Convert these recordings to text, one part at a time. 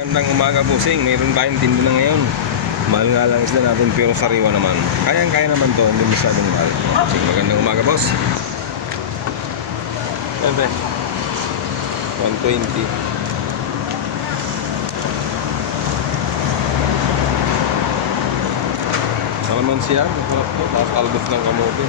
Gandang umaga, bossing. Mayroon tayong tindi na ngayon. Mahal nga lang isda natin pero sariwa naman. Kayang-kaya naman to, hindi masyadong mahal. Sige, magandang umaga, boss. Siyempre, 120. Salaman siya, masarap to. Tapos albos ng kamote.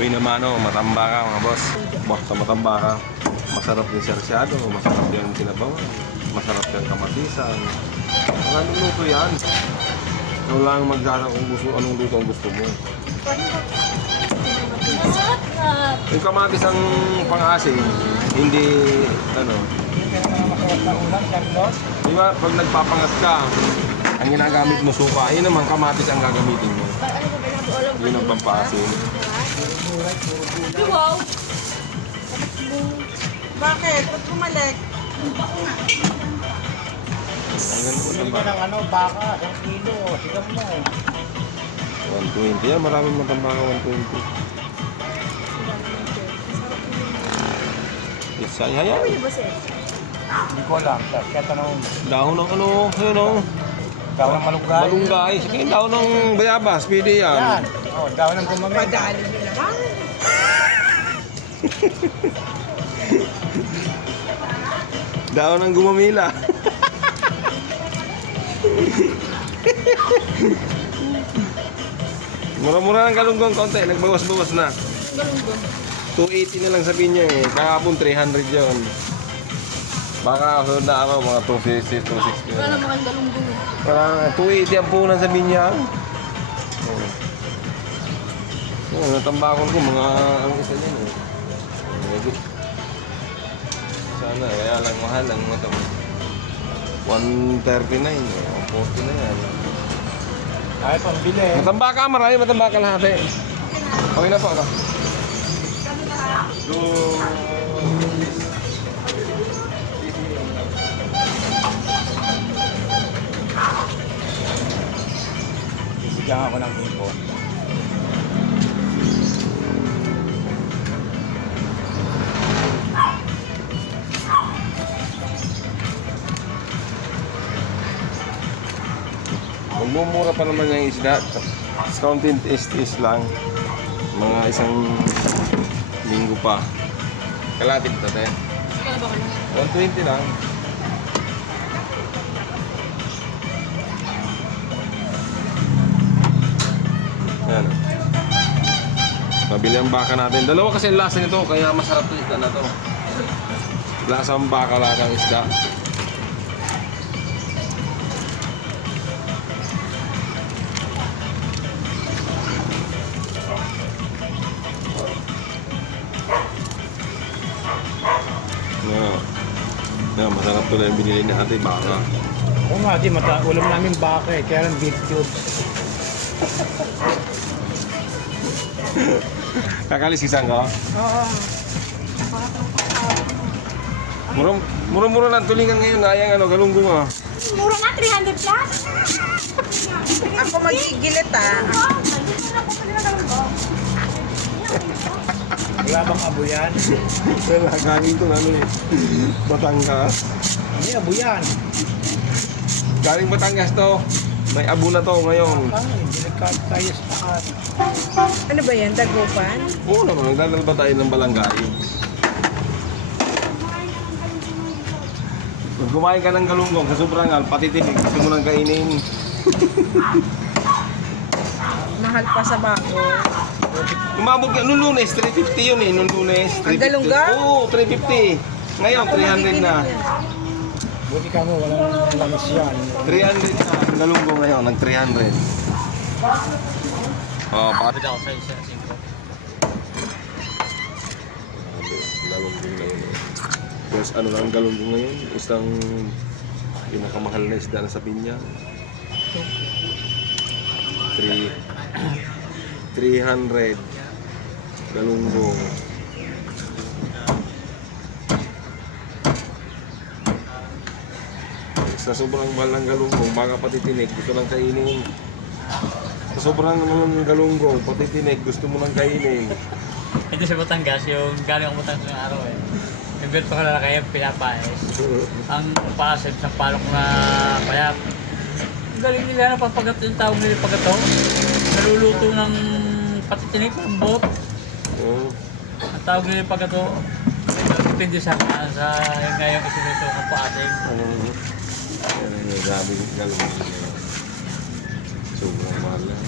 Uy naman matamba ka mga boss. Basta matamba ka. Masarap din sersyado, masarap din kinabawan, masarap din kamatisan. Anong luto yan? Ikaw lang magsara kung gusto, anong luto ang gusto mo. Yung kamatis ang pang-asin, hindi, di ba, pag nagpapangat ka, ang ginagamit mo suka, yun naman kamatis ang gagamitin mo. Yun ang pampasin. Wow! Bakit? Ba't bumalik? Bili ka ng baka, 1 kilo, sigam mo. 120 yan, maraming matamba ka 120. Isa, yan. Hindi ko alam, kaya tanong, Dahon ng ayun daw ng malunggay. malunggay. Sige, dahon ng bayabas, pwede Yan, yan. daw ng gumamit. Padali nila lang. Dahon ng gumamila. Mura-mura ng galunggong konti, nagbawas-bawas na. 280 na lang sabihin niya eh. Kahapon 300 yun. Baka sunod na araw, mga 260, 260 Wala na. mga galunggong. Parang 280 ang punan sabihin niya. Natambakon ko mga ang isa niyan eh. Sana, kaya lang mahal ang mga 139, 140 na yan. Ay, pambili. Matamba ka, marami matamba ka lahat eh. Okay na po ito. Isigang ako ng hipon. Magmumura pa naman yung isda. Discounted is lang. Mga isang linggo pa. Kalatin ito tayo. 120 lang. Ayan. Mabili ang baka natin. Dalawa kasi ang lasa nito, kaya masarap ito isda na to. Lasa ang baka lang ang isda. Masarap to lang yung binili ni ate, baka. Oo nga, di ulam namin baka eh, kaya lang beef cubes. Kakalis isang ka? Oo. Mura-mura lang tulingan ngayon, ayang galunggong ah. Mura na, 300 plus. Ako magigilit ah. Wala bang abo yan? Wala, galing to Batangas. Hindi, abo yan. Galing Batangas to. May abo na to ngayon. Hindi nagkatayo sa taas. Ano ba yan? Dagupan? Oo naman, nagdadal ba tayo ng balangay? Pag kumain ka ng galunggong sa sobrangal, pati tinig, gusto mo nang kainin. Mahal pa sa bago. Umabot ka, noong Lunes, 350 yun eh, noong Lunes. Ang galunggong? Oo, 350. Ngayon, 300 na. Buti ka mo, walang langis yan. 300 na, ang galunggong ngayon, nag 300. Oh, pakatid ako sa isa. Galunggong na yun. Tapos ano lang ang galunggong ngayon? Isang pinakamahal na isda na sa pinya. 300 galunggong. Sa sobrang mahal ng galunggong, baka pati tinik, gusto lang kainin. Sa sobrang mahal ng galunggong, pati tinik, gusto mo lang kainin. Ito sa Batangas, yung galing ang Batangas ng araw eh. Yung ganito ka na kaya pinapais. Ang paasip sa palok na payap. Ang galing nila na papagat yung tawag nila pagato. Naluluto ng patitinik ng bot. Oo. Ang tawag nila pagato. Depende sa yung ngayong isinuto ng paating. Grabe yung galunggong. Sobrang mahal lang.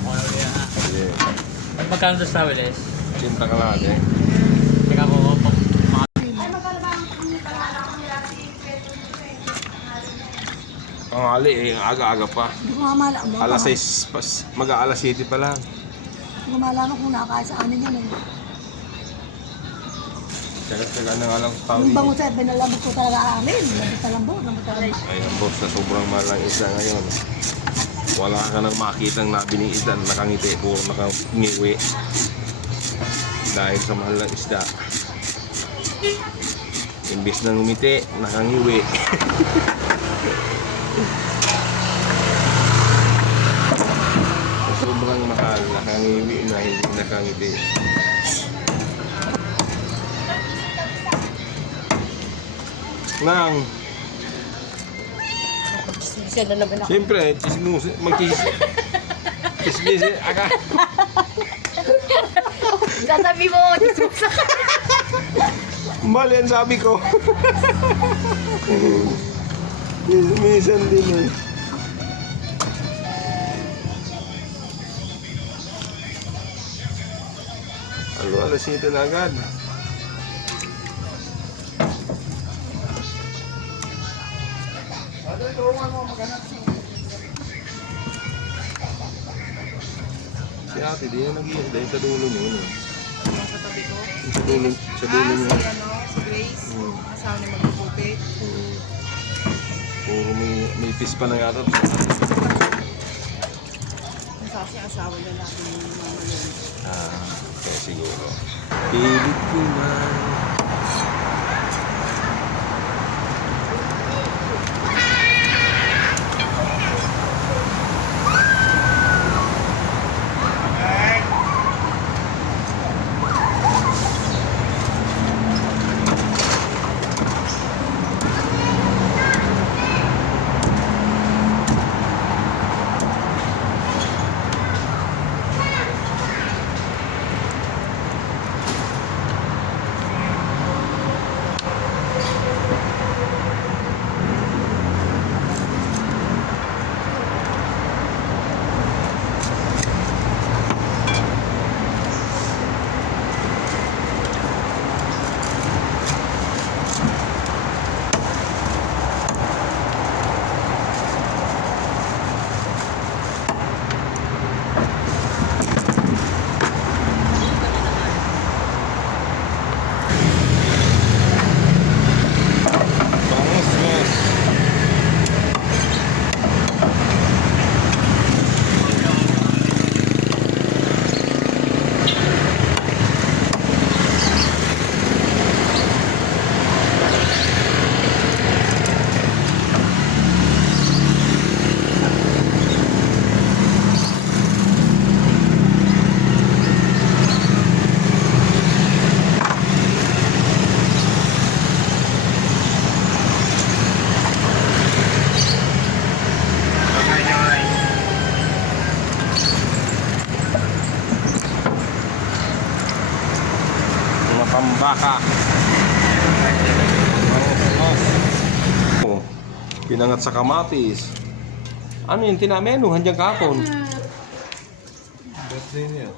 Ako na ulit ha. Yeah. At magkano sa Stawiles? Cinta ka lang eh. Teka ko pag Ang ali eh, aga-aga pa. Hindi ko nga malaman. Alas 6, mag-aalas 7 pa lang. Hindi ko malaman kung nakakain sa amin yan. Tsaga-tsaga na nga lang sa tao. Yung bango sa binalabot ko talaga amin. Labot sa lambo. Ayun boss, sa sobrang mahal ng isda ngayon. Wala ka nang makitang nabining isda na nakangiti, puro nakangiwi. Dahil sa mahal ng isda. Imbis na ngumiti, nakangiwi. Sa sobrang mahal, nakangiwi na hindi nakangiti. Nang siyempre, chismus, chismis, aga. Sasabi mo, chismosa ka. Mali ang sabi ko. Chismisan din eh. Alas 7 na agad. Si ate, di na nag-iis dahil sa dulo niyo. No? Yung katabi ko. Sa dulo niyo. Si Grace. Asawa ni Magpuputi. Puro may pis pa na yata. Ang sasi asawa na natin yung mama yun. Kaya siguro. Pilit ko man. Pambaka. Oh, pinangat sa kamatis. Ano yung tinamenuhan dyan kahapon? Birthday niya.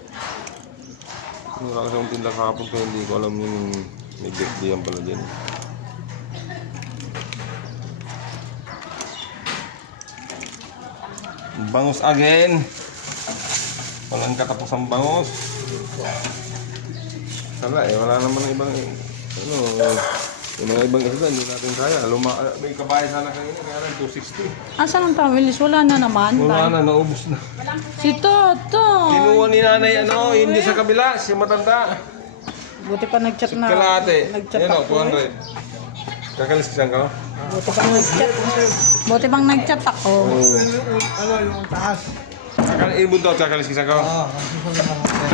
Wala kasi akong tinda kahapon pero hindi ko alam yung may birthday yan pala dyan. Bangus again. Walang katapos ang bangus. Wala eh, wala naman ibang, ano, yung mga ibang isda, hindi natin kaya. May kabayan sana kanina, kaya lang 260. Asan ang tamilis? Wala na naman. Wala na, naubos na. Si Toto. Kinuha ni nanay, ano, hindi sa kabila, si matanda. Buti pa nag-chat Si na. kalahati. Nag-chat Yan o, ako. 200. Kakaliskisan ka? Buti pang nag-chat. Buti pang nag-chat ako. Oo. Ano, yung taas. Ibuntot, kakaliskisan ka? Oo, kasi sa mga hotel.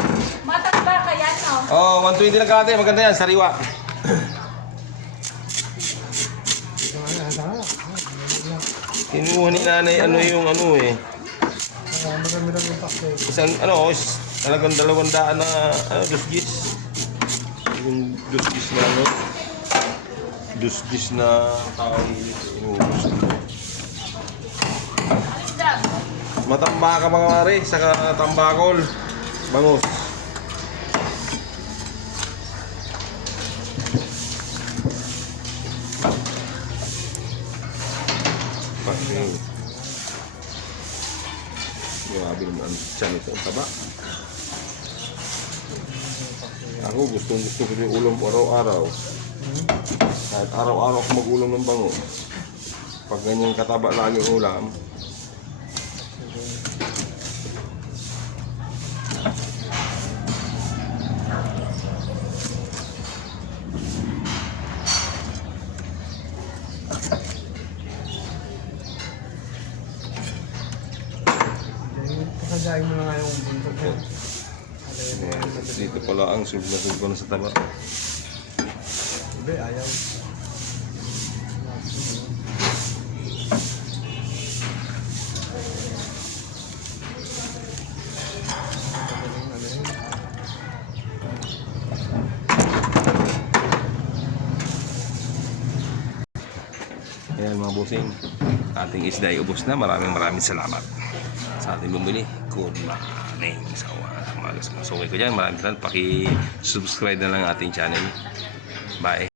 Matanda kaya, no? Oo, 120 lang kalahati, maganda yan, sariwa. Kinuha ni nanay, ano yung ano eh. Marami lang yung pakse. Isang, ano, talagang 200 na, ano, dusgis. Yung dusgis na, ano, dusgis na taong inuubos. Matamba ka mga mare, saka tambakol. Bangus. Pagkain. Grabe naman ang tiyan ito, ang taba. Ako gusto ko yung ulam araw-araw. Kahit araw-araw ako mag-ulam ng bango. Pag ganyan kataba lagi ang ulam, Kasagayin mo na nga yung buntot mo. dito pala ang sulb na sa taba. Hindi, ayaw. Ayan mga bossing, ating isda ay ubos na. Maraming salamat sa ating bumili. Good morning sa umagas mga sungay ko dyan. Maraming salamat. Paki-subscribe na lang ating channel. Bye.